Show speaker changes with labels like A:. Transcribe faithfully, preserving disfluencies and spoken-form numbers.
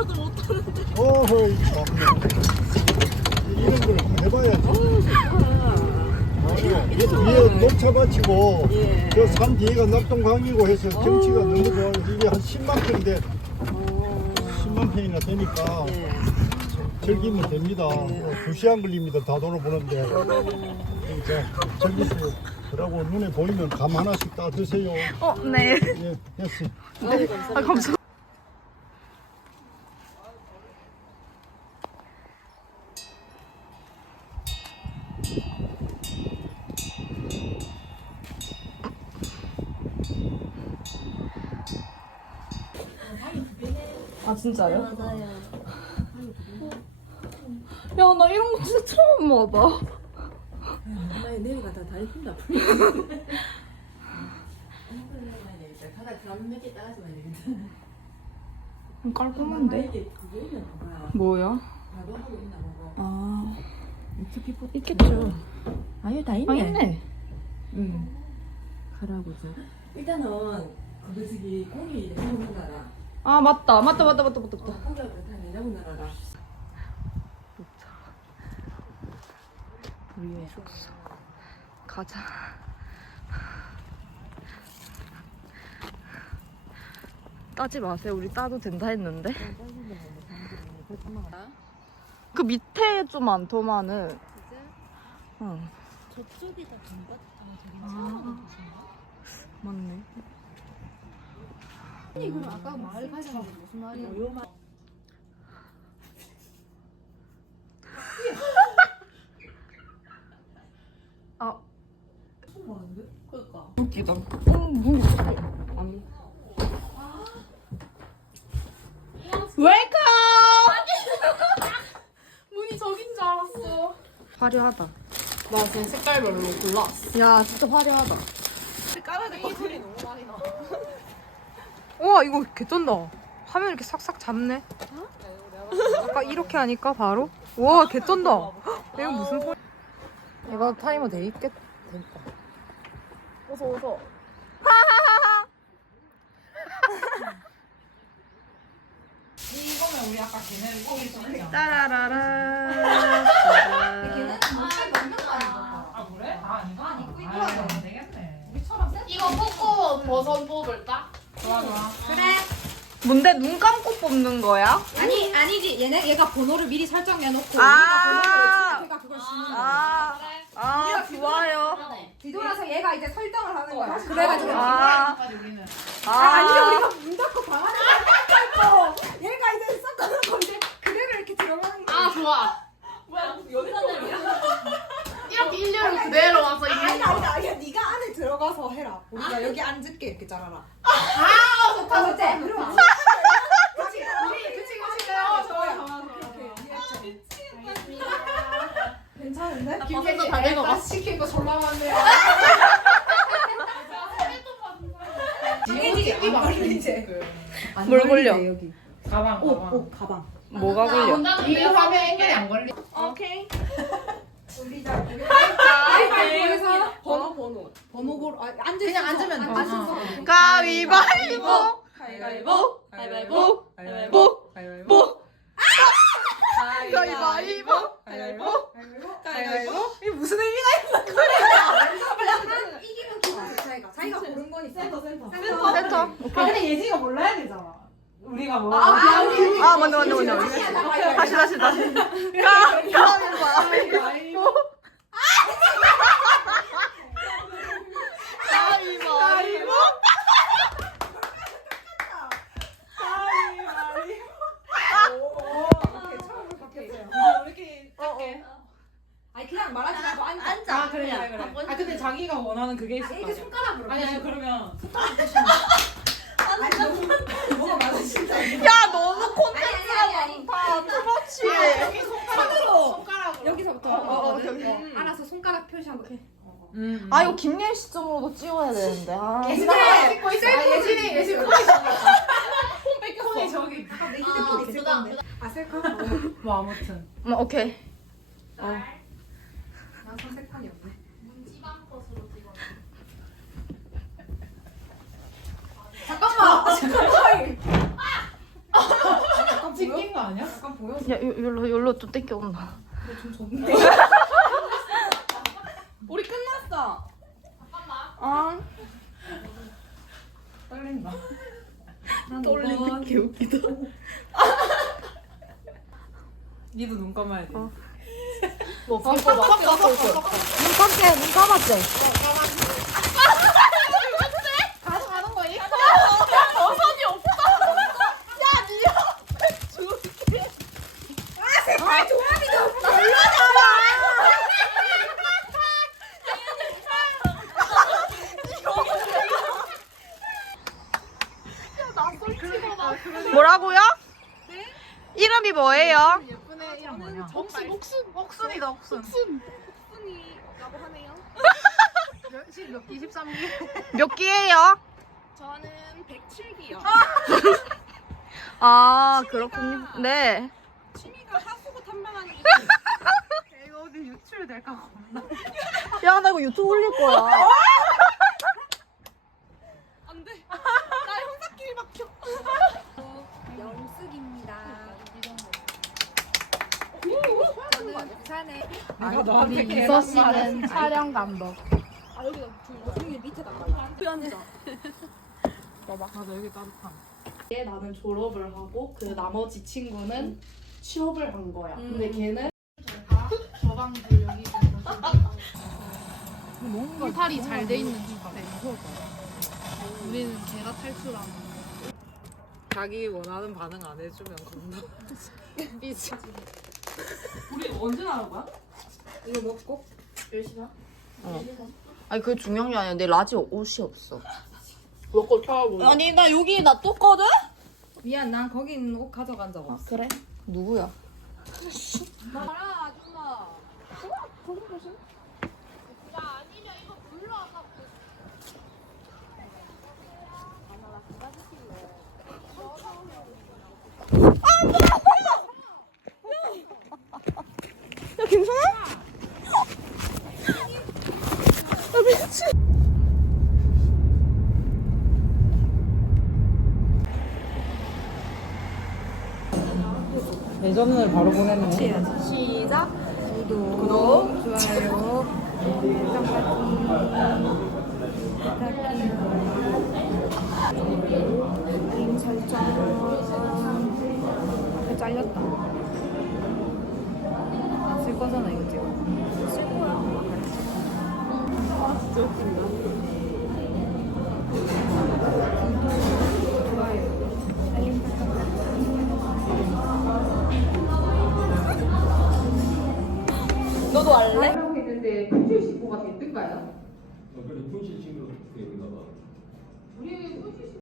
A: 저도 못하는데.
B: 어허, 참. 이런 걸 해봐야지. 아니, 위에 녹차 밭이고,
A: 예.
B: 저 산 뒤에가 낙동강이고 해서 경치가 너무 좋아요. 이게 한 십만 평인데, 십만 평이나 되니까
A: 예.
B: 즐기면 됩니다. 어, 두 시간 걸립니다. 다 돌아보는데. 자, 즐기세요. 그러고 눈에 보이면 감 하나씩 따 드세요.
C: 어, 네.
B: 예, 됐어.
C: 네. 아, 감사합니다. 아, 진짜요?
A: 맞아요.
C: 야, 나 이런 거 진짜 처음 와봐.
A: 엄마의 내려가다 다리 힘다. 바닥 드럼 몇개 따라주면 되겠다.
C: 깔끔한데?
A: 그게 있나 봐.
C: 뭐야?
A: 나도 하고 있나 보고.
C: 아,
A: 어떻게 포
C: 있겠죠.
A: 아유 다
C: 아,
A: 있네.
C: 있네.
A: 응. 가라고 좀. 일단은 그거 저기 고기 내려오는 나라.
C: 아, 맞다. 맞다, 맞다, 맞다, 맞다. 맞다.
A: 어, 고기가 다 내려오는 나라라.
C: 우리의 숙소. 가자. 따지 마세요. 우리 따도 된다 했는데. 그 밑에 좀 많더만은.
D: 진짜?
C: 응.
D: 저쪽이 다 돈밭 저기
C: 아.
D: 차가
C: 맞네.
D: 아니 그럼 아까 마을 가자는데 무슨 말이야?
C: 아,
D: 그니까
C: 웃기다. 응, 문 아니. 웰컴!
D: 문이 저긴 줄 알았어.
C: 화려하다.
D: 나 그냥 색깔별로 골랐어.
C: 야, 진짜 화려하다.
D: 깔아야 될것 같아. 소리 너무 많이 나.
C: 우와, 이거 개쩐다. 화면 이렇게 싹싹 잡네. 아까 이렇게 하니까 바로? 우와, 개쩐다. 이거 무슨 소리? 이거 타이머 돼 있겠, 되겠다.
D: 어서 어서. 이거면 우리 아까 걔네를 꼬리 좀
C: 따라라라.
D: 걔네는 못할 먹는 거 아닌가?
E: 아 그래? 아 아닌가?
D: 아, 입고 입고
E: 아,
D: 하자.
E: 되겠네.
D: 우리처럼 세? 이거 뽑고 버섯 뽑을까?
E: 좋아 좋아.
D: 그래.
C: 뭔데, 눈 감고 뽑는 거야?
F: 아니 아니지 얘네 얘가 번호를 미리 설정해놓고
C: 아.
F: 우리가 번호를 치면 걔가 그걸 주는 거야.
C: 아, 아, 좋아요.
F: 뒤돌아서 얘가 이제 설정을 하는 거야. 그래가지고
C: 아,
E: 까지 우리는.
F: 아,
C: 아,
F: 아니면 우리가 문 닫고 방 안에 닫고 얘가 이제 섞어놓은 건데 그대로 이렇게 들어가는 거야.
D: 아 좋아. 뭐야 여기다 내려. 이렇게 일렬로 그대로 와서
F: 아니
D: 이게.
F: 아니 아니 네가 안에 들어가서 해라. 우리가 여기 앉을게 이렇게 잘라라.
D: 아 좋다
F: 아,
D: 좋다.
F: 어때? 그럼
D: 그치 우리 그치 그치. 어 좋아 좋아 좋아.
F: 괜찮은데?
D: 김혜도 다 내가 맛 시킨 거 졸라 많네요.
F: 이게
D: 이거 말이
F: 이제
C: 뭘 걸려?
F: 여기
E: 가방
F: 옷,
E: 가방.
F: 옷 가방.
C: 뭐가 걸려?
D: 이거 화면 앵글이 안 걸리.
F: 오케이. 우리 자 우리
D: 거기서
F: 번호 번호 번호 고로 아, 앉을
D: 그냥
F: 수 있어.
D: 앉으면 돼.
F: 앉아서
D: 어.
C: 가위바위보!
F: 가위바위보
D: 가위바위보.
C: 가위바위보!
F: 가위바위보
C: 가위바위보!
F: 가위바위보 가위바위보
C: 이게 무슨 의미가 있어?
F: 이기면 기분 자기가 자기가 고른 거니까 센터 센터
C: 센터.
E: 아 근데 예지가 몰라야 되잖아. 우리가 뭐?
F: 아 우리
C: 아, 맞네, 맞네, 맞네. 다시, 다시, 다시. 가위바위보! 가위바위보!
F: 아니 그냥 말하지 말고 앉아
E: 아 그래 그래 그래. 아 근데 자기가 원하는 그게 있을 거
F: 이렇게
E: 아니야.
F: 손가락으로
E: 아니 아니 그러면
F: 아니 너무 뭐가 많아 진짜
C: 야, 너무 콘텐츠가
F: 아니, 아니, 아니.
C: 많다. 투머치.
E: 여기 손가락으로 손가락으로.
F: 여기서부터
C: 어, 어, 오케이, 오케이.
F: 음. 알아서 손가락 표시하고 해
E: 음.
C: 아, 이거 김예일 시점으로도 찍어야 되는데. 아.
F: 예진아
D: 찍고 있어. 아, 예진이 예진이 폰이 저기 있다. 폰 뺏겼어.
E: 폰이 저기.
F: 아까 내 휴대폰 있을 건데 아 셀카?
E: 뭐 아무튼.
C: 음, 오케이.
F: 난 선택판이 없네
D: 문지방 컷으로 찍어.
F: 잠깐만 잠깐만
D: 찍긴
E: 아니야?
D: 야, 요, 요로, 요로 또 땡겨온다.
A: 우리 끝났어.
D: 어?
E: 떨린다.
A: 떨리는 게 웃기다.
E: 니도 눈 감아야 돼.
D: 뭐,
C: 눈 감게, 눈 감았지?
D: 가져가는 거임?
F: 색깔 조합이 너무 별로잖아.
D: 뭐라고요? 이름이 뭐예요?
C: 예쁜애 이름 뭐냐?
D: 옥순, 옥순, 옥순이다, 옥순.
F: 옥순이라고 하네요.
C: 몇 기? 이십삼 기?
D: 몇 기예요?
F: 저는 백칠 기요.
D: 아, 그렇군요. 네.
F: 취미가 하수구 탐방하는 게
C: 이거 어디 유출될까 겁나.
D: 야, 나 이거 유튜브 올릴 거야.
F: 안 돼. 나 형사끼리 막혀. 영숙입니다. 저는 부산에
E: 내가 너한테
C: 이서 씨는 촬영 감독.
F: 아 여기다 두 여기 밑에다 깔라. 앉아.
E: 맞아, 여기 따뜻함.
G: 얘 나는 졸업을 하고 그 나머지 친구는 취업을 한 거야. 근데 걔는
C: 탈이 잘 돼 있는 집에. 우리는 걔가 탈출하는.
E: 자기 원하는 반응 안 해주면 겁나. 삐지. 우리 언제 나온 거야?
F: 이거 먹고 열심히 하.
D: 아니, 그게 중요한 게 아니야. 내 라지 옷이 없어.
G: 먹고 쳐보고.
D: 아니, 나 여기 놔뒀거든?
C: 미안, 난 거기 있는 옷 가져간 적 없어.
D: 그래? 누구야?
F: 봐라 아줌마.
E: 예전을 바로 보내는 거.
F: 시작.
C: 구독, 구독, 좋아요, 알람 파티, 알림 설정. 잘렸다. 쓸 거잖아 이거 지금. 쓸 거야. 아 진짜 웃긴다. 좋아요, 알림 설정.
D: 너도 할래?
C: 했는데 품질 신고가 됐던가요?
H: 그래서 분실 신고로 여기다가